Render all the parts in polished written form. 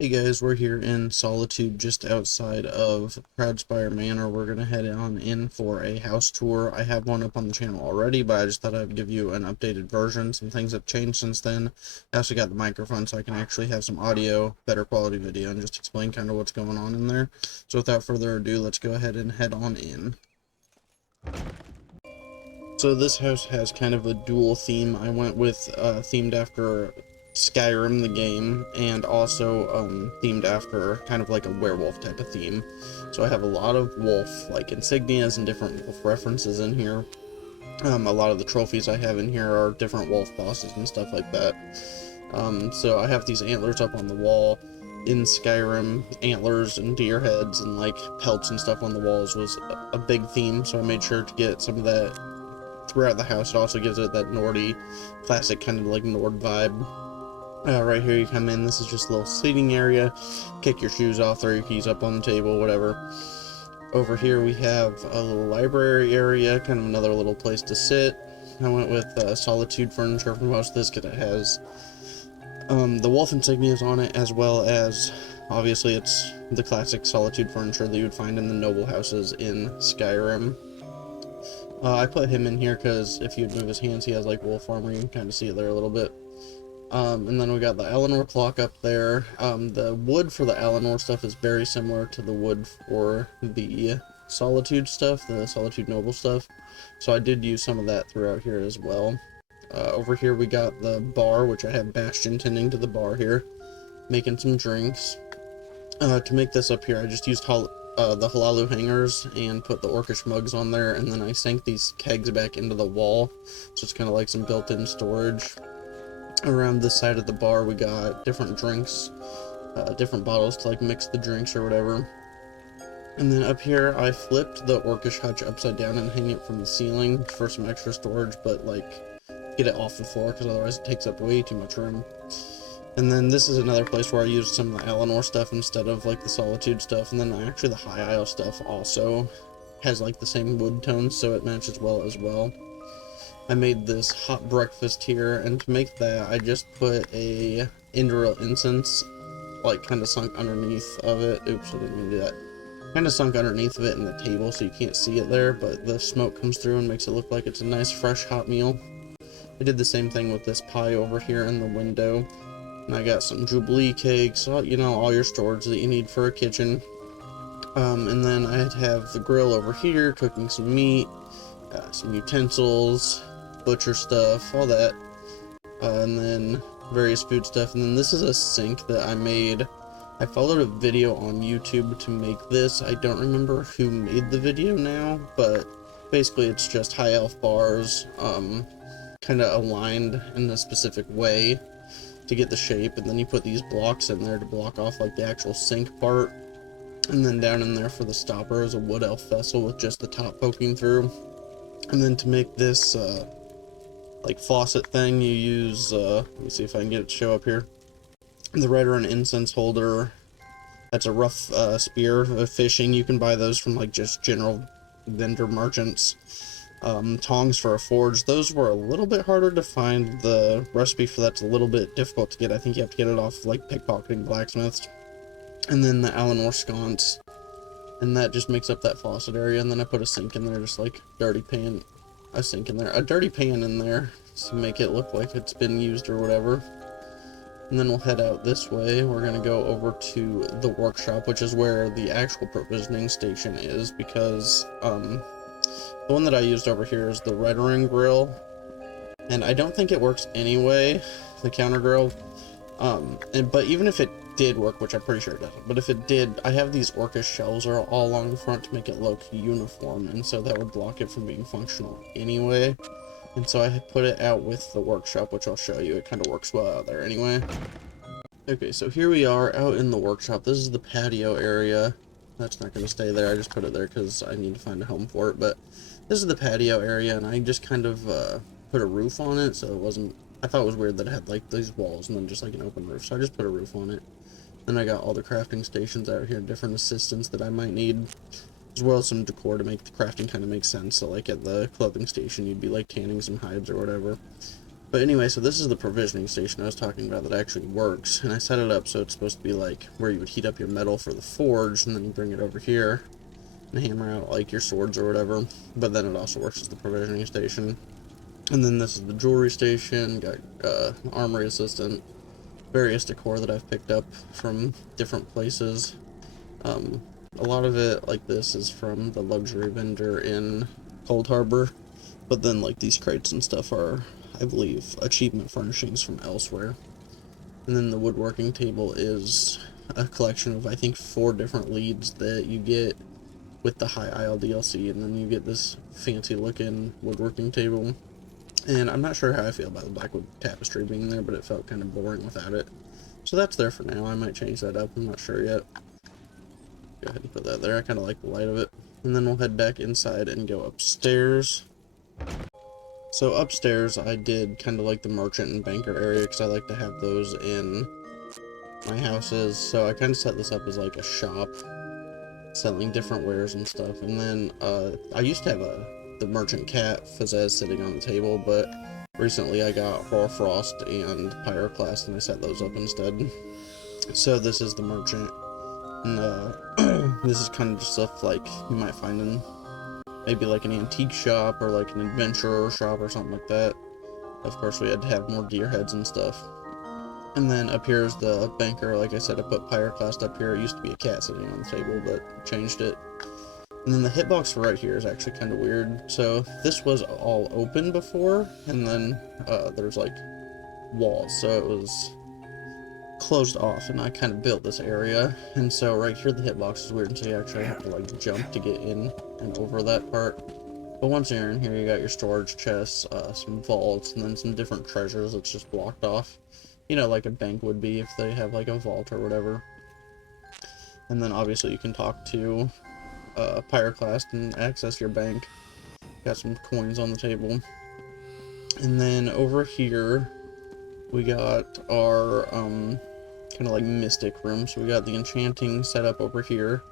Hey guys, we're here in Solitude just outside of Proudspire Manor. We're going to head on in for a house tour. I have one up on the channel already, but I just thought I'd give you an updated version. Some things have changed since then. I also got the microphone so I can actually have some audio, better quality video, and just explain kind of what's going on in there. So without further ado, let's go ahead and head on in. So this house has kind of a dual theme. I went with themed after Skyrim the game, and also themed after kind of like a werewolf type of theme. So I have a lot of wolf like insignias and different wolf references in here. A lot of the trophies I have in here are different wolf bosses and stuff like that. So I have these antlers up on the wall. In Skyrim, antlers and deer heads and like pelts and stuff on the walls was a big theme, so I made sure to get some of that throughout the house. It also gives it that Nordy, classic kind of like Nord vibe. Right here you come in, this is just a little seating area. Kick your shoes off, throw your keys up on the table, whatever. Over here we have a little library area, kind of another little place to sit. I went with Solitude furniture for most of this because it has the wolf insignias on it, as well as obviously it's the classic Solitude furniture that you would find in the noble houses in Skyrim. I put him in here because if you'd move his hands, he has like wolf armor. You can kind of see it there a little bit. And then we got the Eleanor clock up there. The wood for the Eleanor stuff is very similar to the wood for the Solitude stuff, the Solitude Noble stuff. So I did use some of that throughout here as well. Over here we got the bar, which I have Bastion tending to the bar here, making some drinks. To make this up here, I just used the halalu hangers and put the orcish mugs on there, and then I sank these kegs back into the wall, so it's kind of like some built-in storage. Around this side of the bar, we got different drinks, different bottles to like mix the drinks or whatever. And then up here, I flipped the orcish hutch upside down and hang it from the ceiling for some extra storage, but like get it off the floor because otherwise it takes up way too much room. And then this is another place where I used some of the Eleanor stuff instead of like the Solitude stuff. And then actually the High Isle stuff also has like the same wood tones, so it matches well as well. I made this hot breakfast here, and to make that I just put a Indoril incense like kind of sunk underneath of it. Oops, I didn't mean to do that. Kind of sunk underneath of it in the table so you can't see it there, but the smoke comes through and makes it look like it's a nice fresh hot meal. I did the same thing with this pie over here in the window. And I got some Jubilee cakes, you know, all your storage that you need for a kitchen. And then I'd have the grill over here, cooking some meat, some utensils, butcher stuff, all that. And then various food stuff. And then this is a sink that I made. I followed a video on YouTube to make this. I don't remember who made the video now, but basically it's just high elf bars, kind of aligned in a specific way to get the shape, and then you put these blocks in there to block off like the actual sink part, and then down in there for the stopper is a wood elf vessel with just the top poking through. And then to make this like faucet thing, you use let me see if I can get it to show up here, the red or an incense holder. That's a rough spear of fishing. You can buy those from like just general vendor merchants. Tongs for a forge. Those were a little bit harder to find. The recipe for that's a little bit difficult to get. I think you have to get it off like pickpocketing blacksmiths. And then the Eleanor sconce, and that just makes up that faucet area. And then I put a sink in there, just like dirty pan, a sink in there, a dirty pan in there to make it look like it's been used or whatever. And then we'll head out this way. We're gonna go over to the workshop, which is where the actual provisioning station is, because the one that I used over here is the Red Ring grill, and I don't think it works anyway, the counter grill. But even if it did work, which I'm pretty sure it doesn't, but if it did, I have these orcish shelves are all along the front to make it look uniform, and so that would block it from being functional anyway. And so I put it out with the workshop, which I'll show you. It kind of works well out there anyway. Okay, so here we are out in the workshop. This is the patio area. That's not going to stay there. I just put it there because I need to find a home for it. But this is the patio area, and I just kind of put a roof on it, so it wasn't... I thought it was weird that it had like these walls and then just like an open roof, so I just put a roof on it. Then I got all the crafting stations out here, different assistants that I might need, as well as some decor to make the crafting kind of make sense. So like at the clothing station, you'd be like tanning some hides or whatever. But anyway, so this is the provisioning station I was talking about that actually works, and I set it up so it's supposed to be like where you would heat up your metal for the forge, and then you bring it over here and hammer out like your swords or whatever. But then it also works as the provisioning station. And then this is the jewelry station, got armory assistant, various decor that I've picked up from different places. A lot of it, like this, is from the luxury vendor in Cold Harbor, but then like these crates and stuff are, I believe, achievement furnishings from elsewhere. And then the woodworking table is a collection of, I think, 4 different leads that you get with the High Isle DLC, and then you get this fancy looking woodworking table. And I'm not sure how I feel about the blackwood tapestry being there, but it felt kind of boring without it. So that's there for now. I might change that up, I'm not sure yet. Go ahead and put that there, I kind of like the light of it. And then we'll head back inside and go upstairs. So upstairs, I did kind of like the merchant and banker area, because I like to have those in my houses. So I kind of set this up as like a shop, selling different wares and stuff. And then I used to have the merchant cat Fazez sitting on the table, but recently I got Hoarfrost and Pyroclast, and I set those up instead. So this is the merchant, and this is kind of just stuff like you might find in maybe like an antique shop or like an adventurer shop or something like that. Of course, we had to have more deer heads and stuff. And then up here is the banker. Like I said, I put Pyroclast up here. It used to be a cat sitting on the table, but changed it. And then the hitbox right here is actually kind of weird. So this was all open before, and then there's like walls, so it was closed off, and I kind of built this area. And so right here the hitbox is weird, and so you actually have to like jump to get in and over that part. But once you're in here, you got your storage chests, some vaults, and then some different treasures that's just blocked off. You know, like a bank would be if they have like a vault or whatever. And then obviously you can talk to Pyroclast and access your bank. Got some coins on the table. And then over here we got our kind of like mystic room. So we got the enchanting set up over here,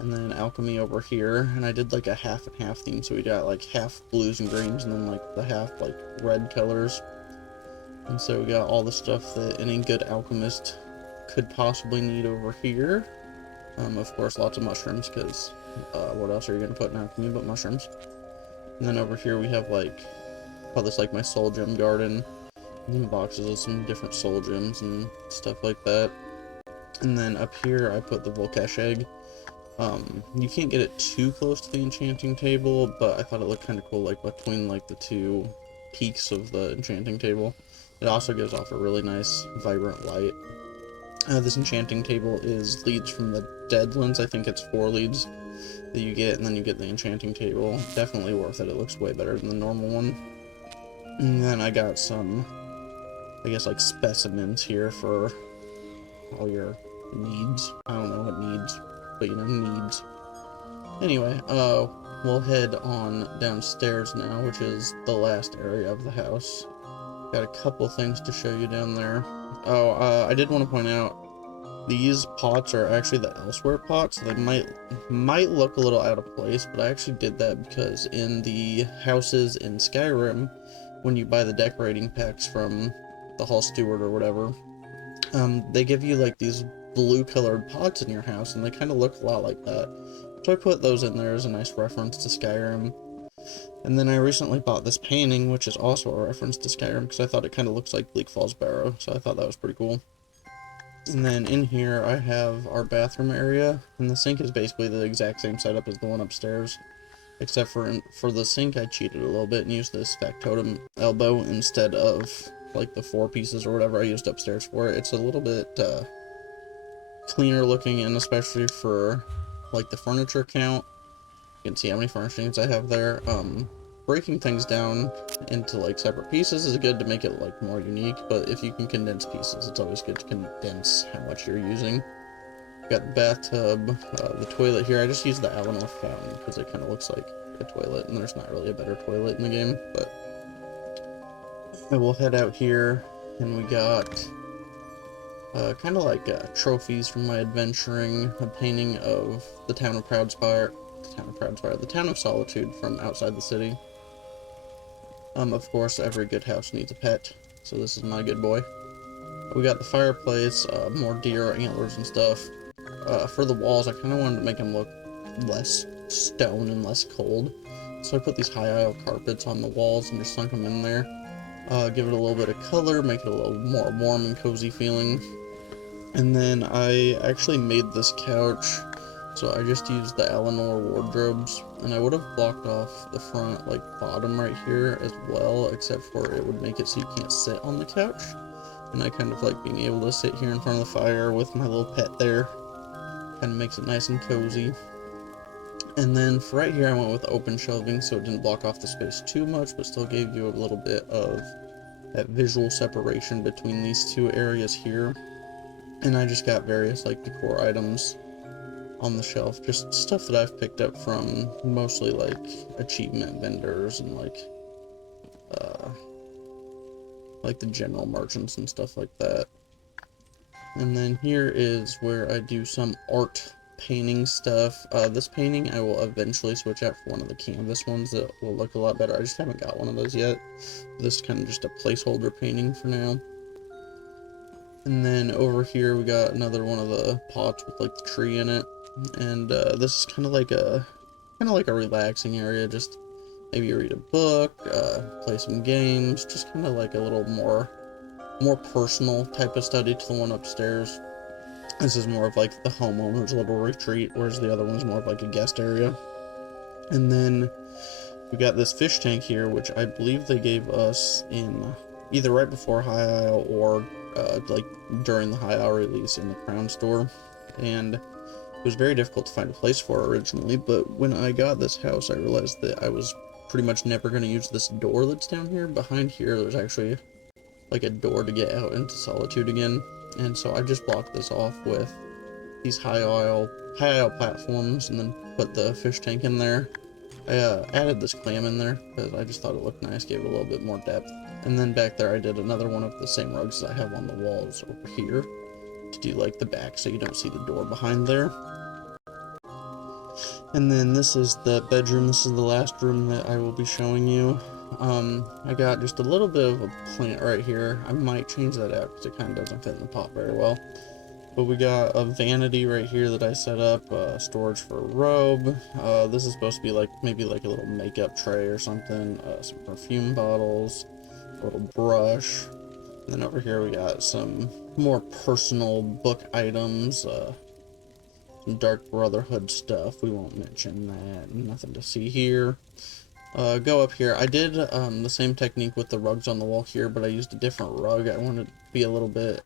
and then alchemy over here. And I did like a half and half theme, so we got like half blues and greens, and then like the half like red colors. And so we got all the stuff that any good alchemist could possibly need over here. Of course, lots of mushrooms, because what else are you going to put in alchemy but mushrooms? And then over here we have like, call this like my soul gem garden. And then boxes of some different soul gems and stuff like that. And then up here I put the Volkesh egg. You can't get it too close to the enchanting table, but I thought it looked kind of cool, like between like the 2 peaks of the enchanting table. It also gives off a really nice, vibrant light. This enchanting table is leads from the Deadlands. I think it's 4 leads that you get, and then you get the enchanting table. Definitely worth it. It looks way better than the normal one. And then I got some, I guess, like specimens here for all your needs. I don't know what needs, but you know, needs. Anyway, we'll head on downstairs now, which is the last area of the house. Got a couple things to show you down there. Oh, I did want to point out, these pots are actually the elsewhere pots. They might look a little out of place, but I actually did that because in the houses in Skyrim, when you buy the decorating packs from the Hall Steward or whatever, they give you like these blue colored pots in your house, and they kind of look a lot like that. So I put those in there as a nice reference to Skyrim. And then I recently bought this painting, which is also a reference to Skyrim, because I thought it kind of looks like Bleak Falls Barrow, so I thought that was pretty cool. And then in here I have our bathroom area, and the sink is basically the exact same setup as the one upstairs, except for the sink I cheated a little bit and used this factotum elbow instead of like the 4 pieces or whatever I used upstairs for it. It's a little bit cleaner looking, and especially for like the furniture count. You can see how many furnishings I have there. Breaking things down into like separate pieces is good to make it like more unique, but if you can condense pieces, it's always good to condense how much you're using. Got the bathtub, the toilet here. I just use the Alanor fountain because it kind of looks like a toilet, and there's not really a better toilet in the game. But we'll head out here, and we got kind of like trophies from my adventuring, a painting of the town of Proudspire, the town of Solitude from outside the city. Of course, every good house needs a pet, so this is my good boy. We got the fireplace, more deer antlers and stuff. For the walls, I kind of wanted to make them look less stone and less cold. So I put these high aisle carpets on the walls and just sunk them in there. Give it a little bit of color, make it a little more warm and cozy feeling. And then I actually made this couch, so I just used the Eleanor wardrobes, and I would have blocked off the front, like, bottom right here as well, except for it would make it so you can't sit on the couch. And I kind of like being able to sit here in front of the fire with my little pet there. Kind of makes it nice and cozy. And then for right here, I went with open shelving, so it didn't block off the space too much, but still gave you a little bit of that visual separation between these two areas here. And I just got various like decor items on the shelf, just stuff that I've picked up from mostly like achievement vendors and like the general merchants and stuff like that. And then here is where I do some art painting stuff. This painting I will eventually switch out for one of the canvas ones that will look a lot better. I just haven't got one of those yet. This is kind of just a placeholder painting for now. And then over here we got another one of the pots with like the tree in it. And this is kind of like a relaxing area. Just maybe read a book, play some games, just kind of like a little more personal type of study to the one upstairs. This is more of like the homeowner's little retreat, whereas the other one's more of like a guest area. And then we got this fish tank here, which I believe they gave us in either right before High Isle or like during the High Isle release in the Crown store. And it was very difficult to find a place for it originally, but when I got this house, I realized that I was pretty much never going to use this door that's down here. Behind here, there's actually like a door to get out into Solitude again, and so I just blocked this off with these high aisle platforms, and then put the fish tank in there. I added this clam in there because I just thought it looked nice, gave it a little bit more depth. And then back there I did another one of the same rugs that I have on the walls over here to do like the back so you don't see the door behind there. And then this is the bedroom. This is the last room that I will be showing you. I got just a little bit of a plant right here. I might change that out because it kind of doesn't fit in the pot very well. But we got a vanity right here that I set up, storage for a robe. This is supposed to be like maybe like a little makeup tray or something. Some perfume bottles, a little brush. And then over here we got some more personal book items, some Dark Brotherhood stuff. We won't mention that. Nothing to see here. Go up here. I did the same technique with the rugs on the wall here, but I used a different rug. I wanted to be a little bit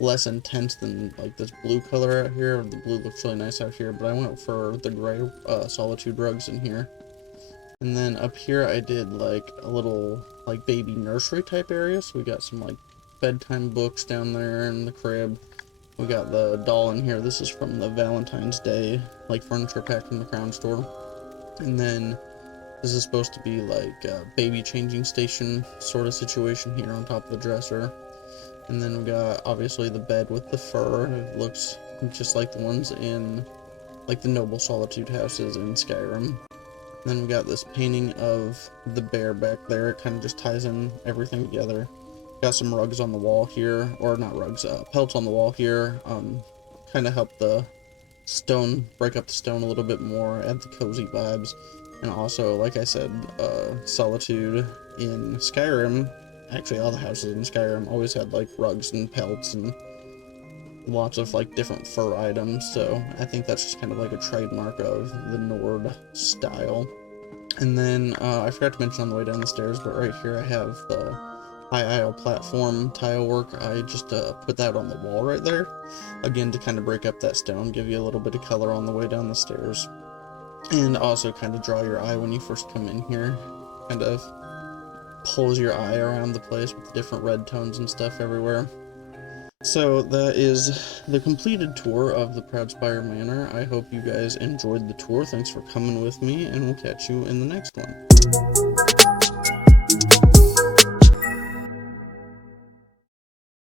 less intense than like this blue color out here. The blue looks really nice out here, but I went for the gray Solitude rugs in here. And then up here I did like a little like baby nursery type area, so we got some like bedtime books down there in the crib. We got the doll in here. This is from the Valentine's Day like furniture pack from the Crown store. And then this is supposed to be like a baby changing station sort of situation here on top of the dresser. And then we got obviously the bed with the fur. It looks just like the ones in like the Noble Solitude houses in Skyrim. And then we got this painting of the bear back there. It kind of just ties in everything together. Got some rugs on the wall here, or not rugs, pelts on the wall here. Kind of help the stone, break up the stone a little bit more, add the cozy vibes. And also, like I said, Solitude in Skyrim, actually all the houses in Skyrim always had like rugs and pelts and lots of like different fur items, so I think that's just kind of like a trademark of the Nord style. And then I forgot to mention on the way down the stairs, but right here I have the high aisle platform tile work. I just put that on the wall right there, again to kind of break up that stone, give you a little bit of color on the way down the stairs, and also kind of draw your eye when you first come in here. Kind of pulls your eye around the place with the different red tones and stuff everywhere. So that is the completed tour of the Proudspire Manor. I hope you guys enjoyed the tour. Thanks for coming with me, and we'll catch you in the next one.